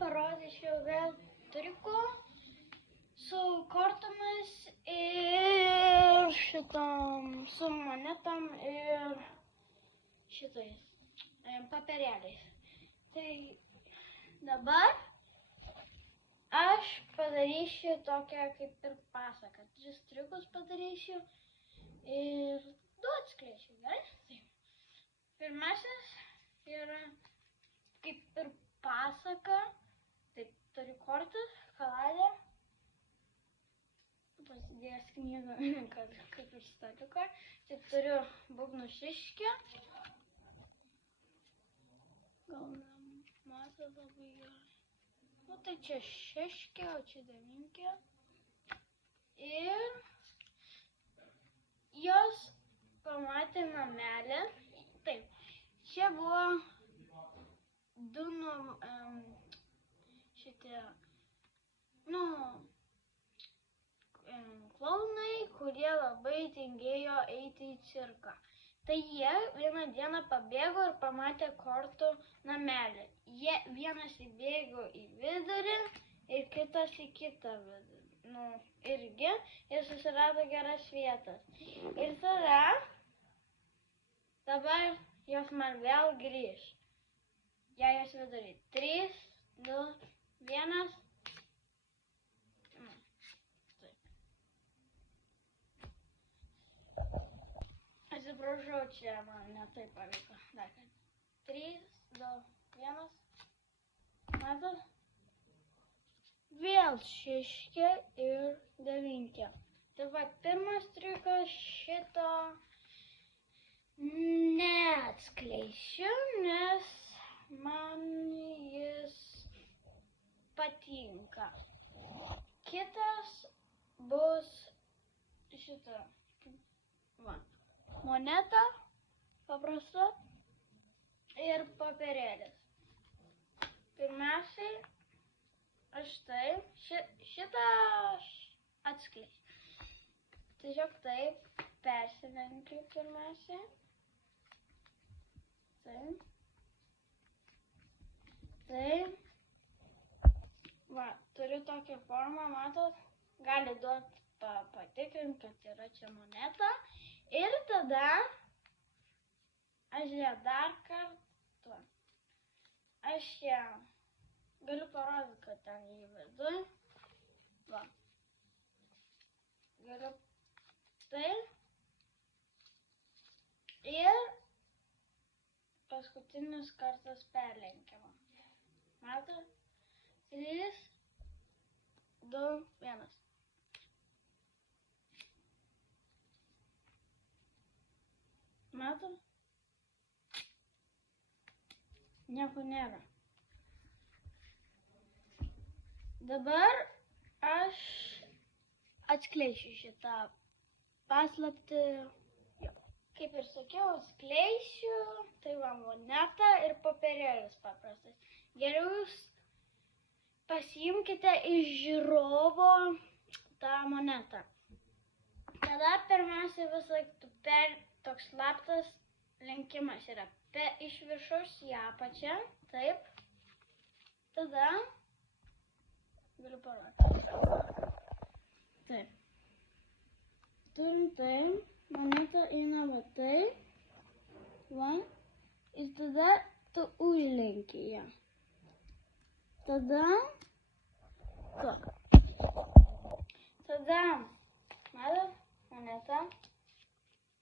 parodysiu vėl triuko su kortomis ir su monetom ir šitais papirėliais. Tai dabar aš padarysiu tokią kaip ir pasaką. 3 triukus padarysiu ir 2 atskleisiu, gerai? Pirmasis yra kaip ir pasaka. Taip, turiu kortas, kaladę. Pasidėjęs knygą, kaip ir staliuką. Taip, turiu būgnų šiškę. Gal nemato labai gerai. Nu, tai čia šeškė, o čia devinkė. Ir jos pamatė namelį. Taip, čia buvo 2 klounai, kurie labai tingėjo eiti į cirką. Tai jie vieną dieną pabėgo ir pamatė kortų namelį. Vienas įbėgo į vidurį ir kitas į kitą vidurį. Irgi, ir susirado geras vietas. Ir tada, dabar jos man vėl grįž. Jos vidurį. 3, 2, 1. Atsiprašau, čia man ne taip pavyko. Dar kad 3, 2, 1. Matot? Vėl šeškė ir devinkė. Tai va, pirmas triukas šito neatskleisiu, nes man jis patinka. Kitas bus šita. Va. Moneta paprasta ir papirėlis. Pirmiausiai, aš šitą atskleisiu. Tiesiog taip persilenkiu pirmiausiai. Taip. Taip. Va, turiu tokią formą, matot? Gali duoti patikrinti, kad yra čia moneta. Ir tada aš ją dar kartą. Aš ją galiu parodyti, kad ten į vidų. Va. Galiu tai. Ir paskutinis kartas perlenkiama. Matot? 3, 2, 1. Matot? Nieko nėra. Dabar aš atskleisiu šitą paslaptį. Kaip ir sakiau, atskleisiu. Tai va, moneta ir papirėlis paprastas. Geriau jūs pasiimkite iš žiūrovo tą monetą. Tada pirmiausia toks slaptas lenkimas yra iš viršaus į apačią, taip. Tada galiu parodyti. Taip. Turim taip, moneta eina va taip. Va. Ir tada tu užlenki ją. Tada matot, moneta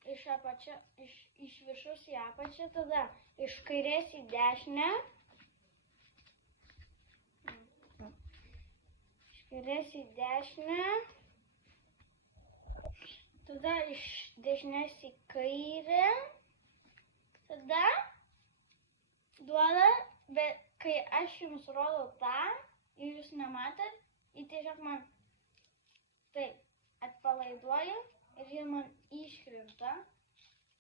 iš viršaus į apačią, tada iš kairės į dešinę. Iš kairės į dešinę. Tada iš dešinės į kairę. Tada duoda, bet kai aš jums rodau tą, ir jūs nematėt, jį tiesiog man taip atpalaiduoju ir jį man iškrinta.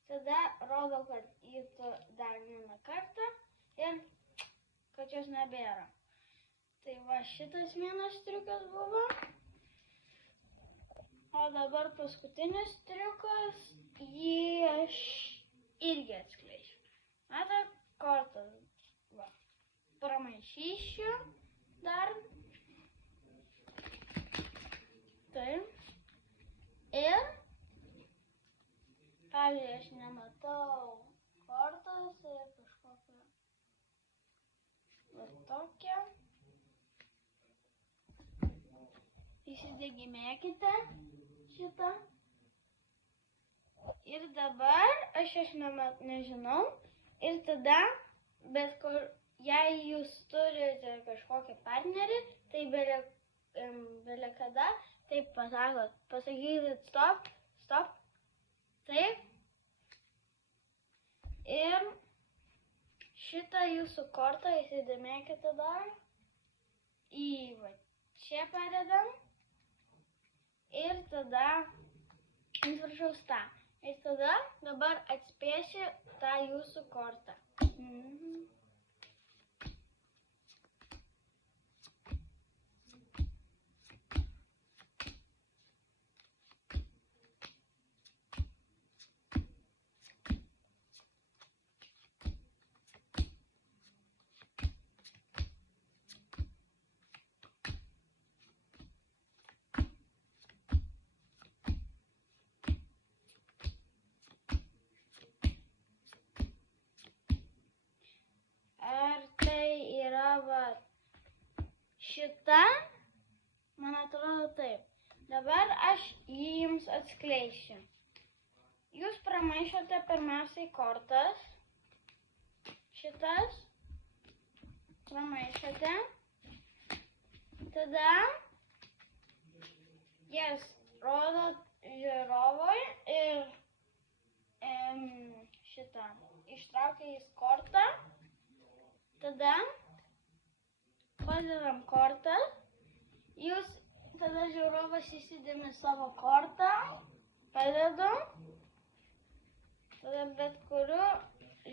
Tada rodau, kad jį dar vieną kartą ir kad jos nebėra. Tai va, šitas vienas triukas buvo. O dabar paskutinis triukas, jį aš irgi atskleisiu. Matot, kortas, va, pramaišysiu dar. Taip. Ir, pavyzdžiui, aš nematau kortos ir kažkokią va tokią. Įsidėgimėkite šitą. Ir dabar aš nežinau. Ir tada, bet kur, jei jūs turite kažkokį partnerį, tai bele kada, taip pasakykit stop, stop, taip. Ir šitą jūsų kortą įsidėmėkite dar. Į va čia padedam. Ir tada ant viršaus tą. Ir tada dabar atspėsiu tą jūsų kortą. Šita, man atrodo taip. Dabar aš jį jums atskleisiu. Jūs pramaišote pirmiausiai kortas. Šitas. Pramaišote. Tada jas rodot žiūrovui ir šitą. Ištraukia jis kortą. Tada padedam kortą, jūs tada žiūrovas įsidėmi savo kortą, padedam, tada bet kuriuo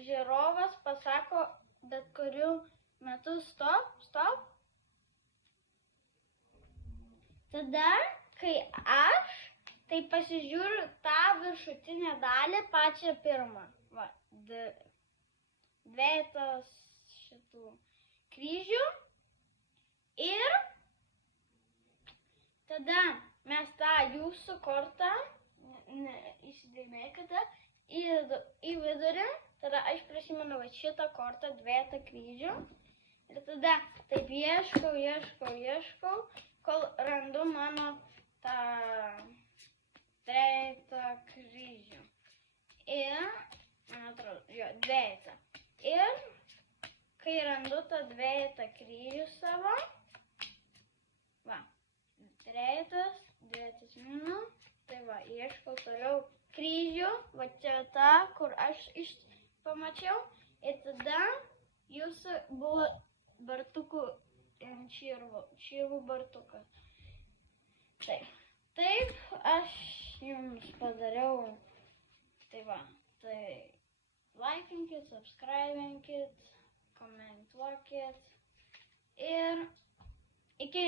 žiūrovas pasako bet kuriuo metu stop, stop. Tada, kai aš, tai pasižiūriu tą viršutinę dalį, pačią pirmą, va, dvejetas šitų kryžių. Ir tada mes tą jūsų kortą įsidėmėkite į vidurį. Tada aš prisimenu šitą kortą, dvejetą kryžių. Ir tada taip ieškau, kol randu mano tą trejetą kryžių. Ir, man atrodo, jo, dvejetą. Ir kai randu tą dvejetą kryžių savo, va, trejetas, dvejetas minu, tai va, ieškau toliau kryžių, va čia ta, kur aš pamačiau, ir tada jūsų buvo bartukų, širvų bartukas. Taip, aš jums padariau, tai va, tai laikinkit, subscribinkit, komentuokit ir iki.